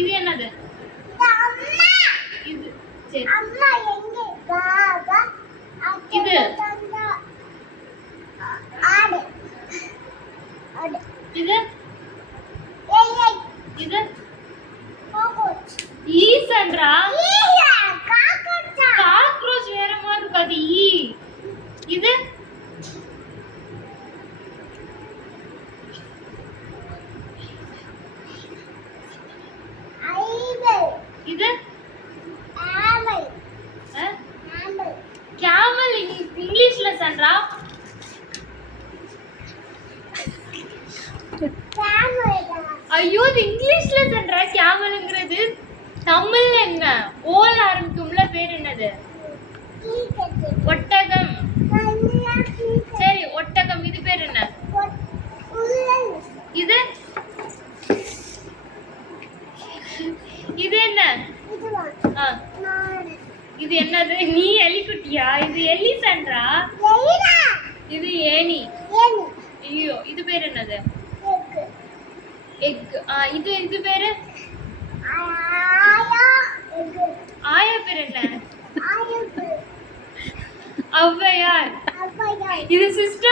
இது என்னது? இது சரி. இது இது இது ஈசன்றா? காக்ரோச் வேற மாதிரி இருக்காது. இது இது கேமல் இங்கிலீஷ்ல சன்றா? ஐயோ இது இங்கிலீஷ்ல சன்றா கேமல்ங்கிறது. தமிழ்ல என்ன ஓல ஆரம்பிக்கும்ல, பேர் என்னது? ஒட்டகம். சரி ஒட்டகம். இது பேர் என்ன? இது இது என்ன? இது என்னது? நீ எலிக்குட்டியா? இது எலிசன்றா? இது ஏனி. ஐயோ இது பேர் என்னது? எக். இது இது பேரு? ஆயா பேர் என்ன? ஔவையார். இது சிஸ்டர்.